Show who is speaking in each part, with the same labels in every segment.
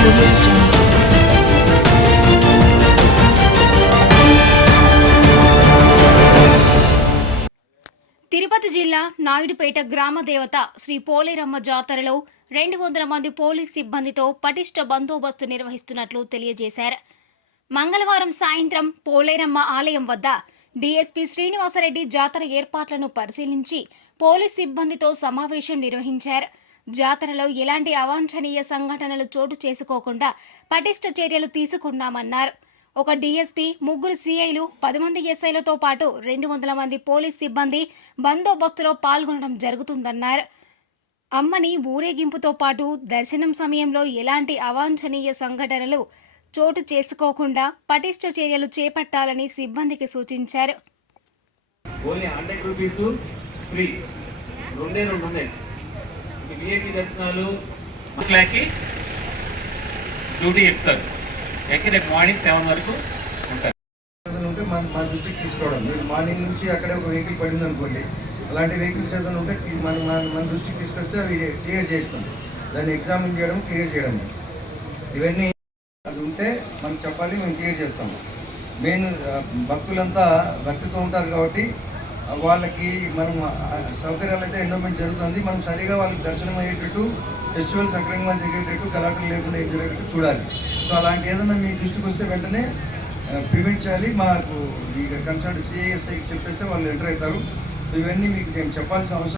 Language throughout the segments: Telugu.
Speaker 1: తిరుపతి జిల్లా నాయుడుపేట గ్రామ దేవత శ్రీ పోలేరమ్మ జాతరలో రెండు వందల మంది పోలీస్ సిబ్బందితో పటిష్ట బందోబస్తు నిర్వహిస్తున్నట్లు తెలియజేశారు. మంగళవారం సాయంత్రం పోలేరమ్మ ఆలయం వద్ద డీఎస్పీ శ్రీనివాసరెడ్డి జాతర ఏర్పాట్లను పరిశీలించి పోలీస్ సిబ్బందితో సమావేశం నిర్వహించారు. జాతరలో ఎలాంటి అవాంఛనీయ సంఘటనలు చోటు చేసుకోకుండా పటిష్ట చర్యలు తీసుకున్నామన్నారు. ఒక డీఎస్పీ ముగ్గురు సీఐలు పది మంది ఎస్ఐలతో పాటు రెండు వందల మంది పోలీస్ సిబ్బంది బందోబస్తులో పాల్గొనడం జరుగుతుందన్నారు. అమ్మని ఊరేగింపుతో పాటు దర్శనం సమయంలో ఎలాంటి అవాంఛనీయ సంఘటనలు చోటు చేసుకోకుండా పటిష్ట చర్యలు చేపట్టాలని సిబ్బందికి సూచించారు.
Speaker 2: Only hundred rupees free. రెండే రెండు ఉన్నాయి. విఐపి దర్శనాలు క్లాక్కి డ్యూటీ చెప్తారు. ఎక్కి రేపు మార్నింగ్ సెవెన్ వరకు ఉంటారు.
Speaker 3: ఉంటే మన మన దృష్టికి తీసుకురావడం మీరు మార్నింగ్ నుంచి అక్కడే ఒక వెహికల్ పడింది అనుకోండి అలాంటి వెహికల్స్ ఏదైనా ఉంటే మన మన మన దృష్టికి తీసుకొస్తే అవి క్లియర్ చేస్తాం. దాన్ని ఎగ్జామిన్ చేయడం క్లియర్ చేయడం. ఇవన్నీ అది ఉంటే మనం చెప్పాలి మేము క్లియర్ చేస్తాం. మెయిన్ భక్తులంతా భక్తితో ఉంటారు కాబట్టి వాళ్ళకి మనం సౌకర్యాలు అయితే ఎండోమెంట్ జరుగుతుంది. మనం సరిగా వాళ్ళకి దర్శనం అయ్యేటట్టు ఫెస్టివల్ సక్రమంగా జరిగేటట్టు గలాటలు లేకుండా ఏం జరిగేటట్టు చూడాలి. సో అలాంటి ఏదైనా మీ దృష్టికి వస్తే వెంటనే ప్రివెంట్ చేయాలి. మాకు ఈ కన్సల్ట్ సిఐఎస్ఐకి చెప్పేస్తే వాళ్ళు ఎంటర్ అవుతారు. ఇవన్నీ మీకు నేను చెప్పాల్సిన అవసరం.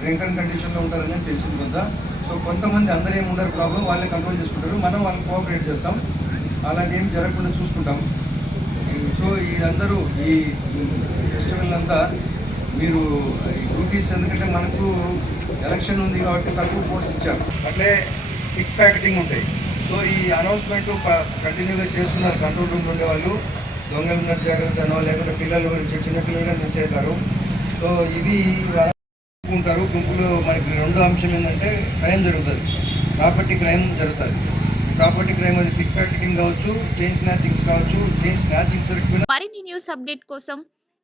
Speaker 3: డ్రింక్ కండిషన్లో ఉంటారని తెలిసింది కదా. సో కొంతమంది అందరూ ఏమి ఉండరు ప్రాబ్లం వాళ్ళే కంట్రోల్ చేసుకుంటారు. మనం వాళ్ళని కోఆపరేట్ చేస్తాం. అలాంటి ఏం జరగకుండా చూసుకుంటాం. సో ఈ అందరూ ఈ ఫెస్టివల్ మీరు డ్యూటీస్ ఎందుకంటే మనకు ఎలక్షన్ ఉంది కాబట్టి తక్కువ ఫోర్స్ ఇచ్చారు. అట్లే పిక్ ప్యాకెటింగ్ ఉంటాయి. సో ఈ అనౌన్స్మెంట్ కంటిన్యూగా చేస్తున్నారు కంట్రోల్ రూమ్ ఉండే వాళ్ళు. దొంగలు జాగ్రత్త అనో లేకుంటే పిల్లలు గురించి చిన్న మిస్ అవుతారు సో ఇవి ఉంటారు గుంపులో మనకి రెండో అంశం ఏంటంటే క్రైమ్ జరుగుతుంది. ప్రాపర్టీ క్రైమ్ జరుగుతుంది. ప్రాపర్టీ క్రైమ్ అది పిక్ ప్యాకెటింగ్ కావచ్చు చైన్ స్నాచింగ్స్ కావచ్చు చైన్ స్నాచింగ్
Speaker 4: మరిన్ని న్యూస్ అప్డేట్ కోసం